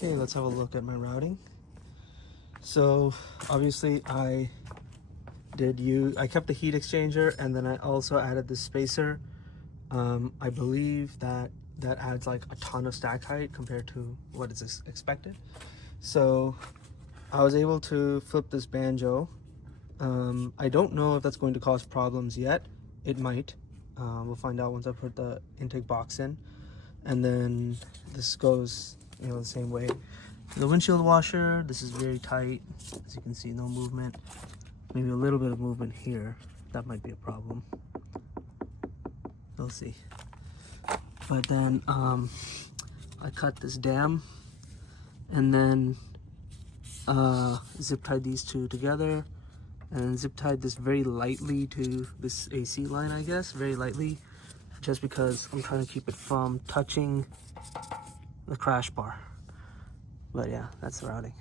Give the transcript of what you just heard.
Okay, let's have a look at my routing. So obviously I kept the heat exchanger, and then I also added the spacer. I believe that adds like a ton of stack height compared to what is expected. So I was able to flip this banjo. I don't know if that's going to cause problems yet. It might. We'll find out once I put the intake box in. And then this goes, the same way. The windshield washer, this is very tight. As you can see, no movement. Maybe a little bit of movement here. That might be a problem. We'll see. But then I cut this dam and then zip tied these two together, and zip tied this very lightly to this AC line, I guess, very lightly, just because I'm trying to keep it from touching the crash bar. But yeah, that's the routing.